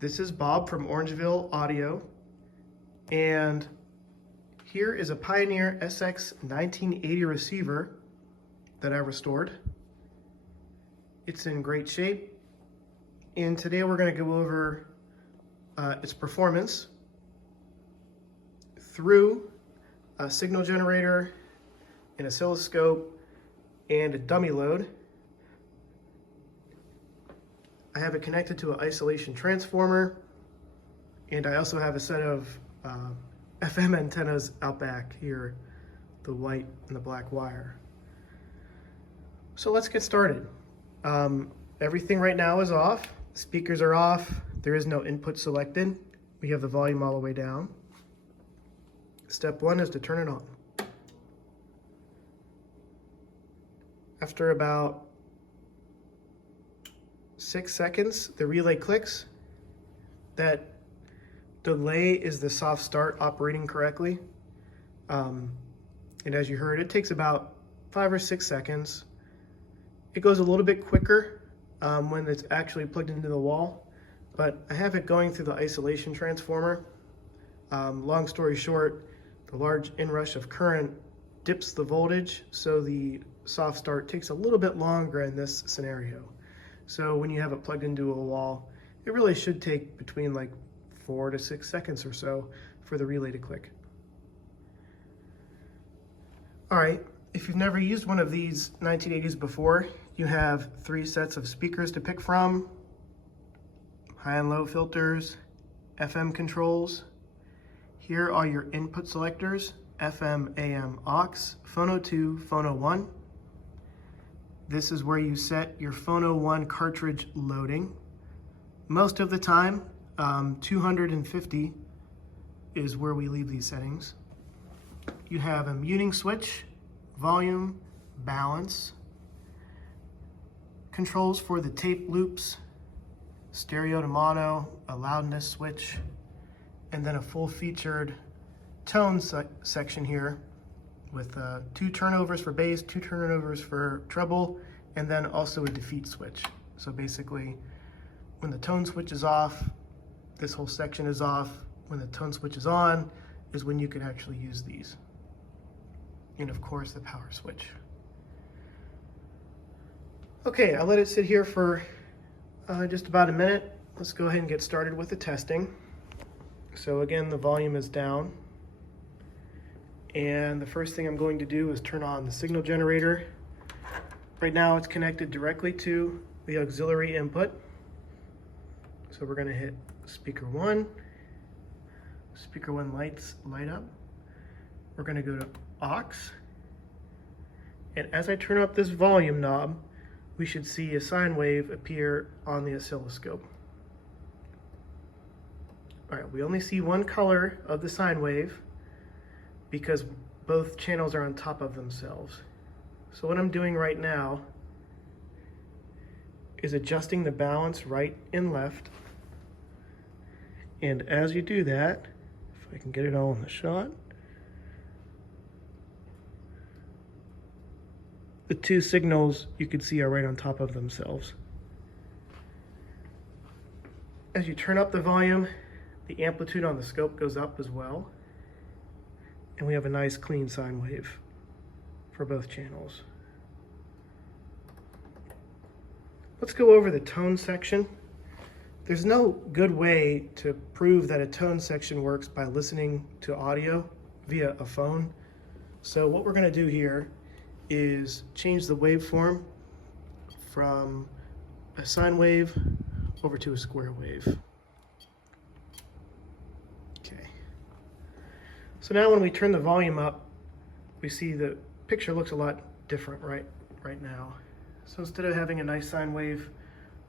This is Bob from Orangeville Audio, and here is a Pioneer SX-1980 receiver that I restored. It's in great shape, and today we're going to go over its performance through a signal generator, an oscilloscope, and a dummy load. I have it connected to an isolation transformer, and I also have a set of FM antennas out back here, the white and the black wire. So let's get started. Everything right now is off. Speakers are off. There is no input selected. We have the volume all the way down. Step one is to turn it on. After about 6 seconds, the relay clicks. That delay is the soft start operating correctly. And as you heard, it takes about 5 or 6 seconds. It goes a little bit quicker when it's actually plugged into the wall, but I have it going through the isolation transformer. Long story short, the large inrush of current dips the voltage, so the soft start takes a little bit longer in this scenario. So when you have it plugged into a wall, it really should take between like 4 to 6 seconds or so for the relay to click. All right, if you've never used one of these 1980s before, you have 3 sets of speakers to pick from: high and low filters, FM controls. Here are your input selectors: FM, AM, aux, Phono 2, Phono 1. This is where you set your Phono 1 cartridge loading. Most of the time, 250 is where we leave these settings. You have a muting switch, volume, balance, controls for the tape loops, stereo to mono, a loudness switch, and then a full-featured tone section here with 2 turnovers for bass, 2 turnovers for treble, and then also a defeat switch. So basically, when the tone switch is off, this whole section is off. When the tone switch is on is when you can actually use these. And of course, the power switch. Okay, I'll let it sit here for just about a minute. Let's go ahead and get started with the testing. So again, the volume is down. And the first thing I'm going to do is turn on the signal generator. Right now it's connected directly to the auxiliary input. So we're going to hit speaker 1. Speaker 1 lights light up. We're going to go to aux. And as I turn up this volume knob, we should see a sine wave appear on the oscilloscope. All right, we only see one color of the sine wave because both channels are on top of themselves. So what I'm doing right now is adjusting the balance right and left. And as you do that, if I can get it all in the shot, the 2 signals you can see are right on top of themselves. As you turn up the volume, the amplitude on the scope goes up as well. And we have a nice clean sine wave for both channels. Let's go over the tone section. There's no good way to prove that a tone section works by listening to audio via a phone. So what we're going to do here is change the waveform from a sine wave over to a square wave. So now when we turn the volume up, we see the picture looks a lot different right now. So instead of having a nice sine wave,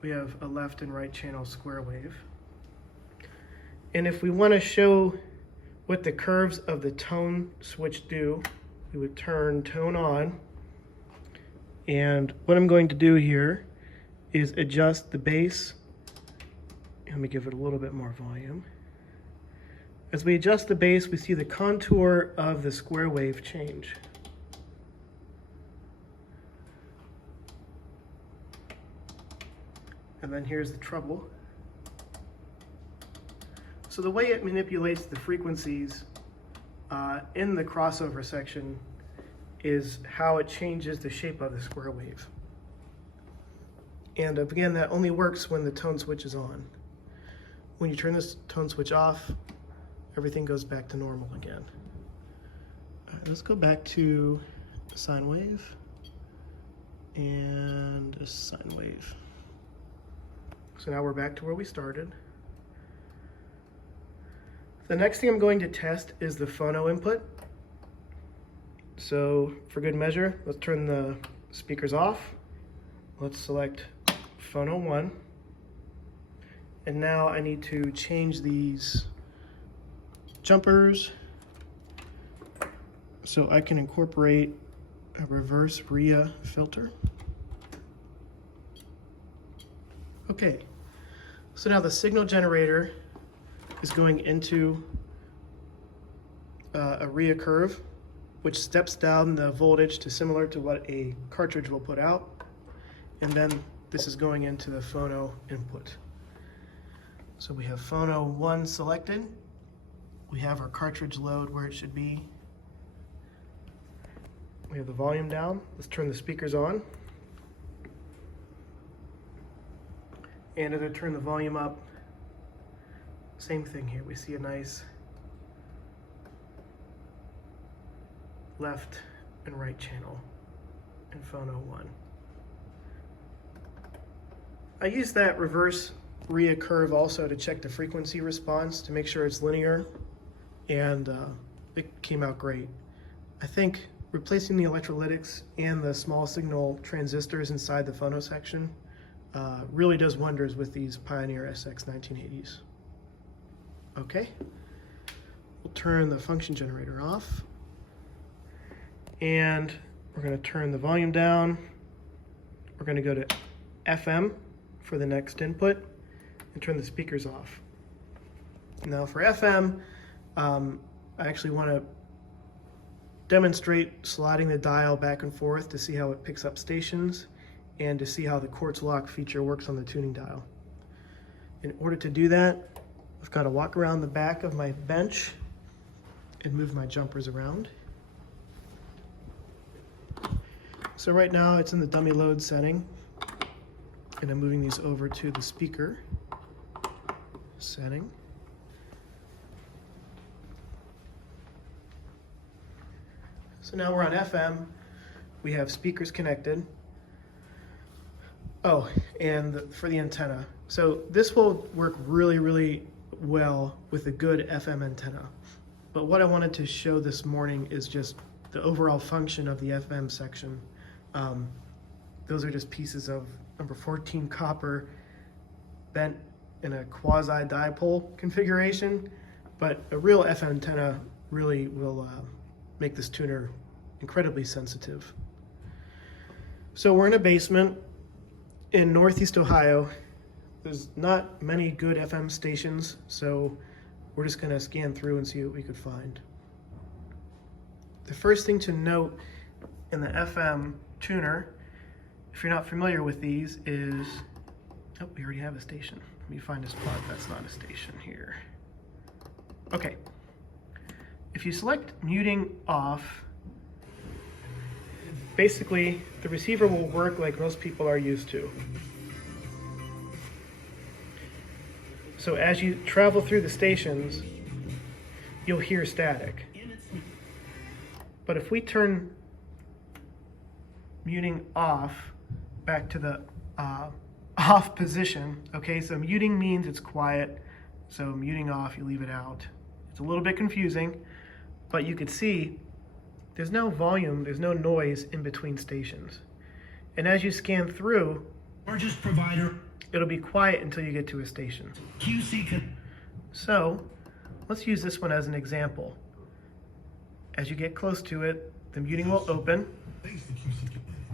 we have a left and right channel square wave. And if we want to show what the curves of the tone switch do, we would turn tone on. And what I'm going to do here is adjust the bass. Let me give it a little bit more volume. As we adjust the bass, we see the contour of the square wave change. And then here's the treble. So the way it manipulates the frequencies in the crossover section is how it changes the shape of the square wave. And again, that only works when the tone switch is on. When you turn this tone switch off, everything goes back to normal again. All right, let's go back to sine wave and a sine wave. So now we're back to where we started. The next thing I'm going to test is the phono input. So for good measure, let's turn the speakers off. Let's select Phono 1. And now I need to change these jumpers so I can incorporate a reverse RIA filter. Okay, so now the signal generator is going into a RIA curve, which steps down the voltage to similar to what a cartridge will put out. And then this is going into the phono input. So we have Phono 1 selected. We have our cartridge load where it should be. We have the volume down. Let's turn the speakers on. And as I turn the volume up, same thing here. We see a nice left and right channel in Phono 1. I use that reverse RIA curve also to check the frequency response to make sure it's linear, and it came out great. I think replacing the electrolytics and the small signal transistors inside the phono section really does wonders with these Pioneer SX-1980s. Okay, we'll turn the function generator off, and we're going to turn the volume down. We're going to go to FM for the next input and turn the speakers off. Now for FM, I actually want to demonstrate sliding the dial back and forth to see how it picks up stations and to see how the quartz lock feature works on the tuning dial. In order to do that, I've got to walk around the back of my bench and move my jumpers around. So right now it's in the dummy load setting, and I'm moving these over to the speaker setting. So now we're on FM. We have speakers connected. Oh, and for the antenna. So this will work really, really well with a good FM antenna. But what I wanted to show this morning is just the overall function of the FM section. Those are just pieces of number 14 copper bent in a quasi-dipole configuration, but a real FM antenna really will make this tuner incredibly sensitive. So we're in a basement in Northeast Ohio. There's not many good FM stations, so we're just gonna scan through and see what we could find. The first thing to note in the FM tuner, if you're not familiar with these, is, oh, we already have a station. Let me find a spot that's not a station here. Okay, if you select muting off, basically the receiver will work like most people are used to. So as you travel through the stations, you'll hear static. But if we turn muting off back to the off position, okay, so muting means it's quiet, so muting off, you leave it out. It's a little bit confusing, but you could see there's no volume, there's no noise in between stations. And as you scan through, largest provider, it'll be quiet until you get to a station. So let's use this one as an example. As you get close to it, the muting will open.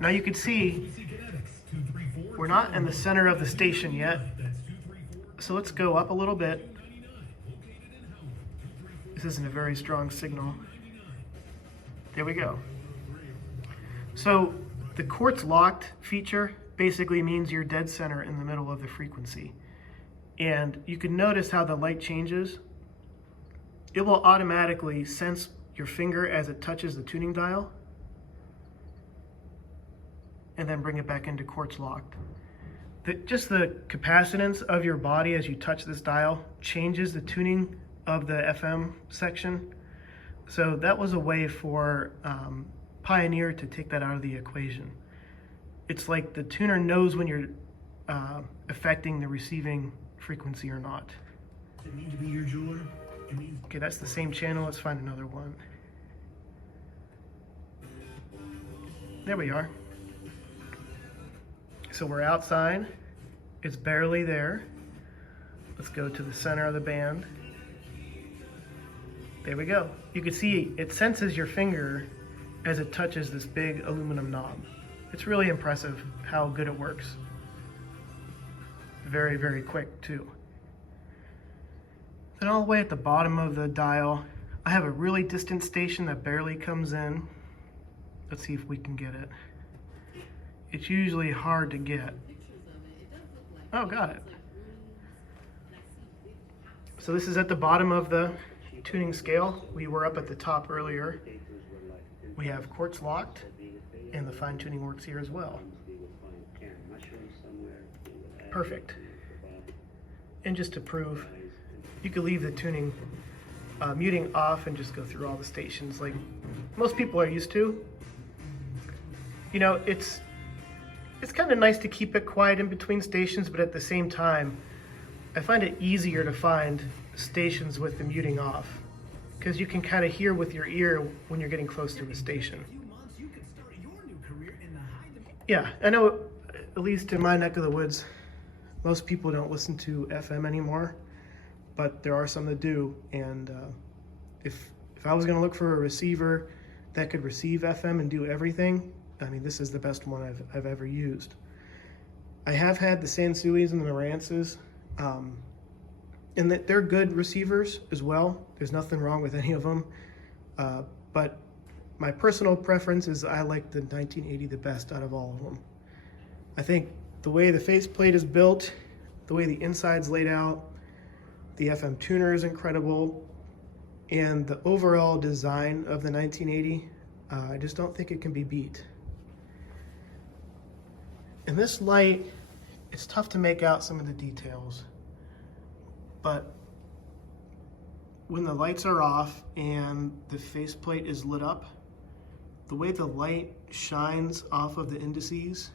Now you can see we're not in the center of the station yet. So let's go up a little bit. This isn't a very strong signal. There we go. So the quartz locked feature basically means you're dead center in the middle of the frequency. And you can notice how the light changes it will automatically sense your finger as it touches the tuning dial and then bring it back into quartz locked. Just the capacitance of your body as you touch this dial changes the tuning of the FM section. So that was a way for Pioneer to take that out of the equation. It's like the tuner knows when you're affecting the receiving frequency or not. It needs to be your jeweler. Okay, that's the same channel. Let's find another one. There we are. So we're outside. It's barely there. Let's go to the center of the band. There we go. You can see it senses your finger as it touches this big aluminum knob. It's really impressive how good it works. Very, very quick too. Then all the way at the bottom of the dial, I have a really distant station that barely comes in. Let's see if we can get it. It's usually hard to get. Oh, got it. So this is at the bottom of the tuning scale. We were up at the top earlier. We have quartz locked, and the fine tuning works here as well. Perfect. And just to prove, you could leave the tuning muting off and just go through all the stations like most people are used to. You know, it's kind of nice to keep it quiet in between stations, but at the same time, I find it easier to find stations with the muting off, because you can kind of hear with your ear when you're getting close to a station. Yeah, I know, at least in my neck of the woods, most people don't listen to FM anymore, but there are some that do. And if I was going to look for a receiver that could receive FM and do everything, I mean, this is the best one I've ever used. I have had the Sansuis and the Marances, and they're good receivers as well. There's nothing wrong with any of them. But my personal preference is I like the 1980 the best out of all of them. I think the way the faceplate is built, the way the inside's laid out, the FM tuner is incredible, and the overall design of the 1980, I just don't think it can be beat. In this light, it's tough to make out some of the details, but when the lights are off and the faceplate is lit up, the way the light shines off of the indices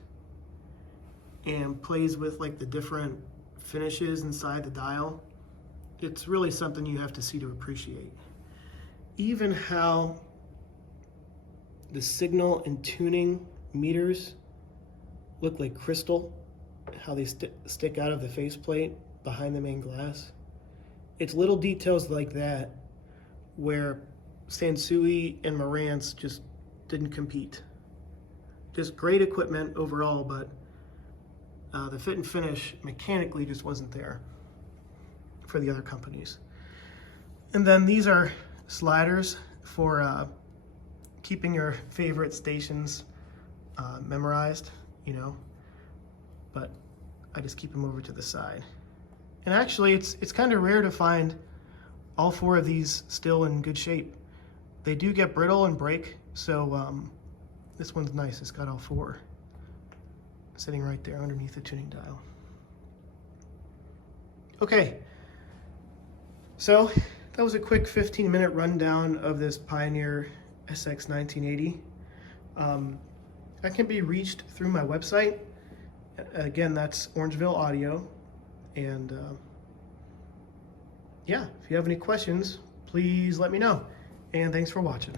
and plays with like the different finishes inside the dial, it's really something you have to see to appreciate. Even how the signal and tuning meters look like crystal, how they stick out of the faceplate behind the main glass. It's little details like that where Sansui and Marantz just didn't compete. Just great equipment overall, but the fit and finish mechanically just wasn't there for the other companies. And then these are sliders for keeping your favorite stations memorized, you know, but I just keep them over to the side. And actually it's kind of rare to find all four of these still in good shape. They do get brittle and break, so this one's nice. It's got all four sitting right there underneath the tuning dial. Okay, so that was a quick 15-minute rundown of this Pioneer SX-1980. I can be reached through my website. Again, that's Orangeville Audio. And yeah, if you have any questions, please let me know. And thanks for watching.